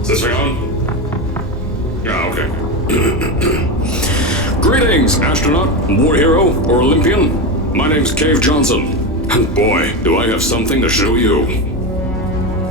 Is this thing on? Yeah, okay. Greetings, astronaut, war hero, or Olympian. My name's Cave Johnson. And boy, do I have something to show you.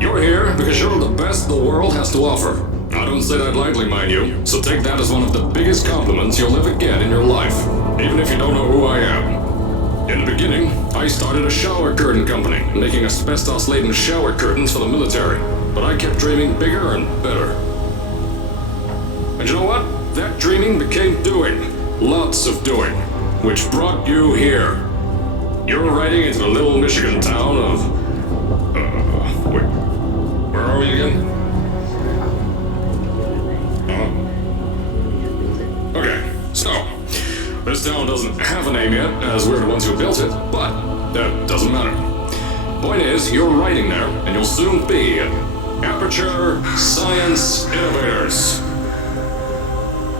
You're here because you're the best the world has to offer. I don't say that lightly, mind you, so take that as one of the biggest compliments you'll ever get in your life, even if you don't know who I am. In the beginning, I started a shower curtain company, making asbestos-laden shower curtains for the military, but I kept dreaming bigger and better. And you know what? That dreaming became doing. Lots of doing. Which brought you here. You're riding into the little Michigan town of... wait. Where are we again? Okay, so... this town doesn't have a name yet, as we're the ones who built it, but that doesn't matter. Point is, you're riding there, and you'll soon be at Aperture Science Innovators.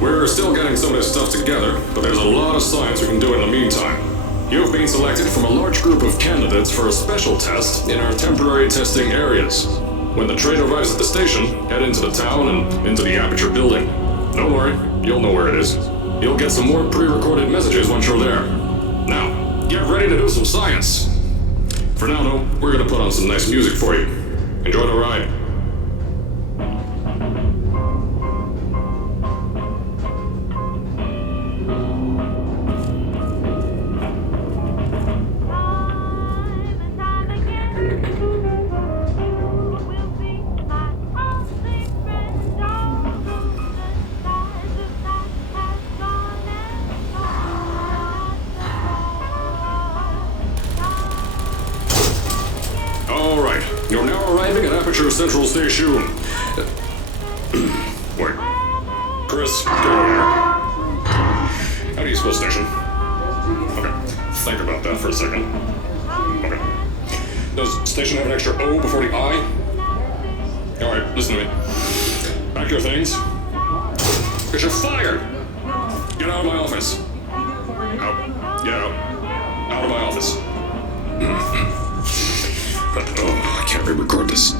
We're still getting some of this stuff together, but there's a lot of science we can do in the meantime. You've been selected from a large group of candidates for a special test in our temporary testing areas. When the train arrives at the station, head into the town and into the Aperture building. Don't worry, you'll know where it is. You'll get some more pre-recorded messages once you're there. Now, get ready to do some science. For now, though, we're gonna put on some nice music for you. Enjoy the ride. You're now arriving at Aperture Central Station. Wait. Chris, get over here. How do you spell station? Okay, think about that for a second. Okay. Does station have an extra O before the I? Alright, listen to me. Pack your things. Because you're fired! Get out of my office. Out. Get out. Out of my office. But, oh, I can't re-record this.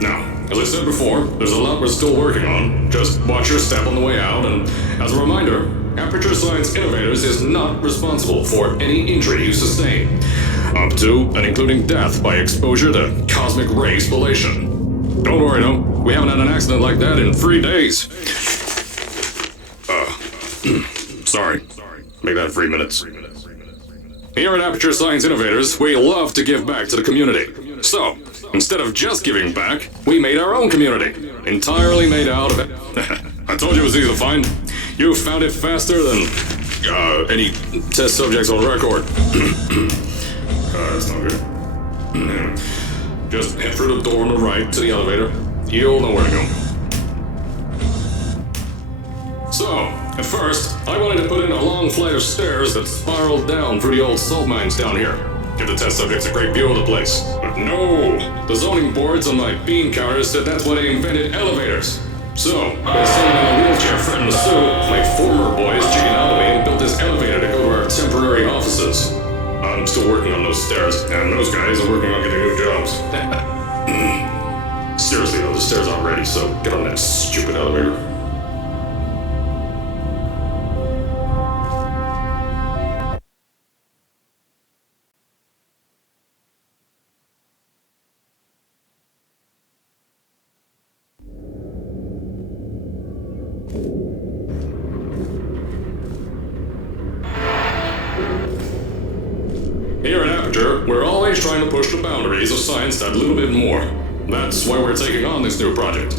Now, as I said before, there's a lot we're still working on. Just watch your step on the way out, and as a reminder, Aperture Science Innovators is not responsible for any injury you sustain, up to and including death by exposure to cosmic ray spallation. Don't worry, though, we haven't had an accident like that in 3 days. Sorry. Make that 3 minutes. Here at Aperture Science Innovators, we love to give back to the community. So, instead of just giving back, we made our own community. Entirely made out of it. I told you it was easy to find. You found it faster than any test subjects on record. That's not good. Just head through the door on the right to the elevator. You'll know where to go. So, at first, I wanted to put in a long flight of stairs that spiraled down through the old salt mines down here. Give the test subjects a great view of the place. But no! The zoning boards on my bean counters said that's why they invented elevators. So, by someone in a wheelchair threatened to sue, my former boys chicken out of me and built this elevator to go to our temporary offices. I'm still working on those stairs, and those guys are working on getting new jobs. Seriously though, the stairs aren't ready, so get on that stupid elevator. Here at Aperture, we're always trying to push the boundaries of science that little bit more. That's why we're taking on this new project.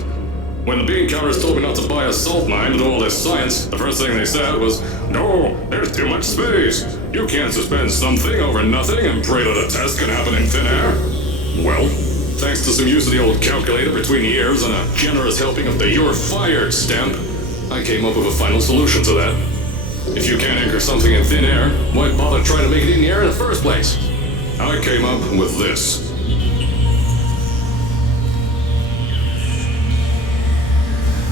When the bean counters told me not to buy a salt mine to do all this science, the first thing they said was, "No, there's too much space. You can't suspend something over nothing and pray that a test can happen in thin air." Well, thanks to some use of the old calculator between ears and a generous helping of the "You're Fired" stamp, I came up with a final solution to that. If you can't anchor something in thin air, why bother trying to make it in the air in the first place? I came up with this.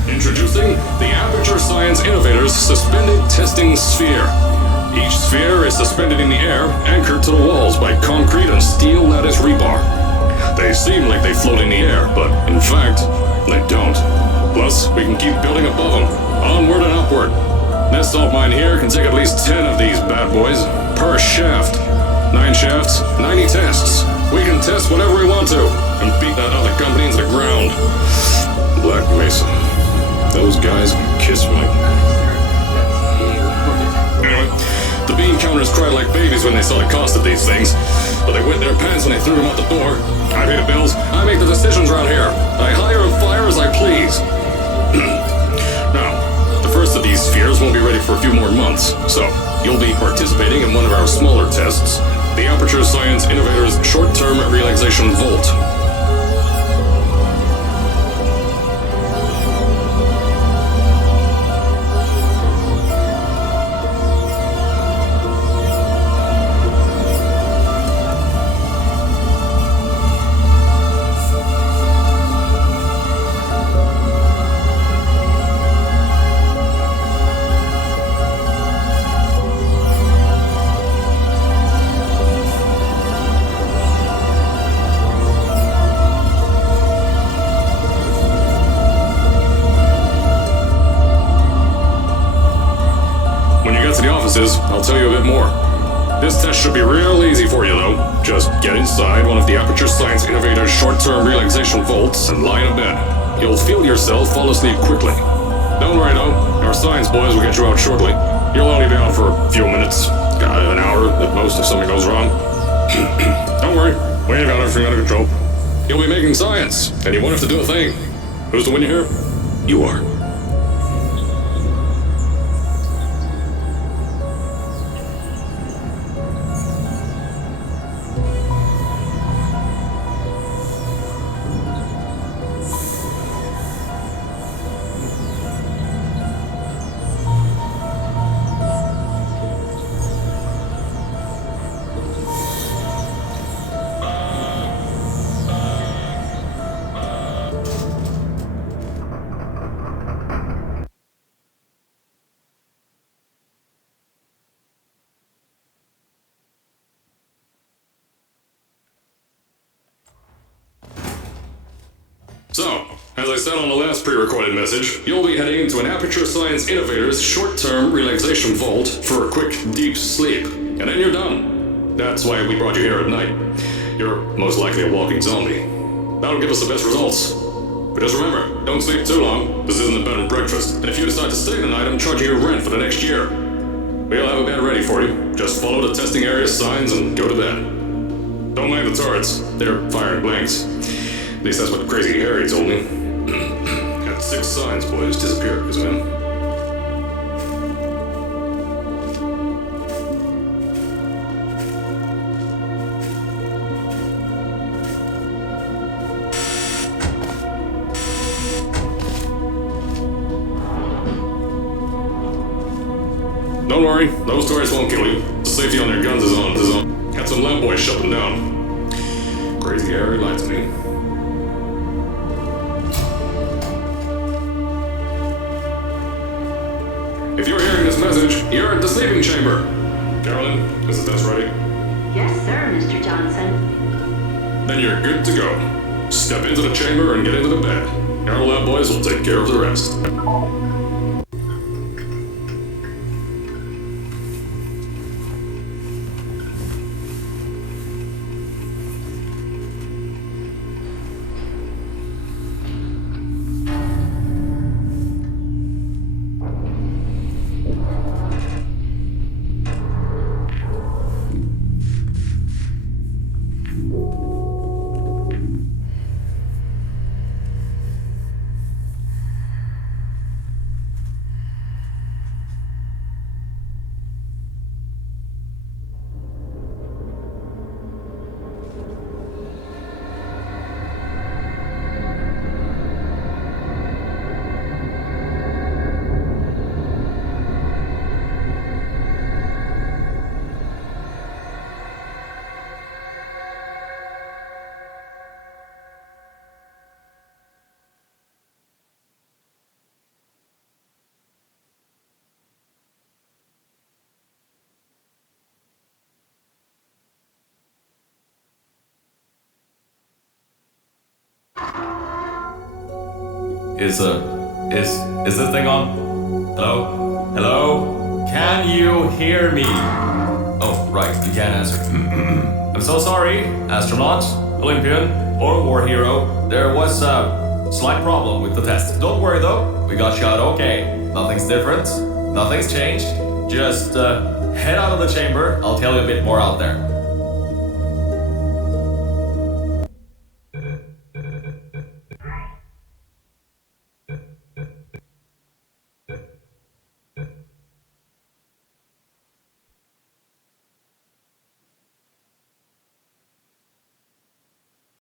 Introducing the Aperture Science Innovators Suspended Testing Sphere. Each sphere is suspended in the air, anchored to the walls by concrete and steel lattice rebar. They seem like they float in the air, but in fact, they don't. Plus, we can keep building above them, onward and upward. This salt mine here can take at least 10 of these bad boys per shaft. 9 shafts, 90 tests. We can test whatever we want to and beat that other company into the ground. Black Mesa. Those guys can kiss my... Anyway, the bean counters cried like babies when they saw the cost of these things, but they wet their pants when they threw them out the door. I pay the bills, I make the decisions around here. I hire and fire as I please. Now, the first of these spheres won't be ready for a few more months, so you'll be participating in one of our smaller tests, the Aperture Science Innovators Short-Term Relaxation Volt. I'll tell you a bit more. This test should be real easy for you, though. Just get inside one of the Aperture Science Innovators short-term relaxation vaults and lie in a bed. You'll feel yourself fall asleep quickly. Don't worry, though. Our science boys will get you out shortly. You'll only be out for a few minutes. An hour at most if something goes wrong. Don't worry. We ain't got everything under control. You'll be making science, and you won't have to do a thing. Who's the winner here? You are. So, as I said on the last pre-recorded message, you'll be heading into an Aperture Science Innovators short-term relaxation vault for a quick, deep sleep. And then you're done. That's why we brought you here at night. You're most likely a walking zombie. That'll give us the best results. But just remember, don't sleep too long. This isn't a bed and breakfast. And if you decide to stay the night, I'm charging you rent for the next year. We'll have a bed ready for you. Just follow the testing area signs and go to bed. Don't mind the turrets. They're firing blanks. At least that's what Crazy Harry told me. Had 6 signs, boys, disappeared because of him. Don't worry, those turrets won't kill you. The safety on their guns is on. Had some lab boys shut them down. Crazy Harry lied to me. If you're hearing this message, you're at the sleeping chamber. Carolyn, is the test ready? Yes, sir, Mr. Johnson. Then you're good to go. Step into the chamber and get into the bed. Our lab boys will take care of the rest. Is this thing on? Hello? Hello? Can you hear me? Oh, right, you can't answer. I'm so sorry, astronaut, Olympian, or war hero. There was a slight problem with the test. Don't worry though, we got shot okay. Nothing's different, nothing's changed. Just head out of the chamber, I'll tell you a bit more out there.